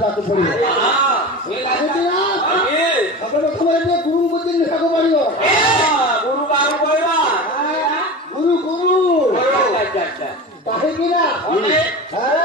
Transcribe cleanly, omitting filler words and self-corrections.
जाके पड़ी अपने खबर है गुरु को दिन लिखा को पड़ी हो गुरु बाबू कोई गुरु गुरु अच्छा काहे की ना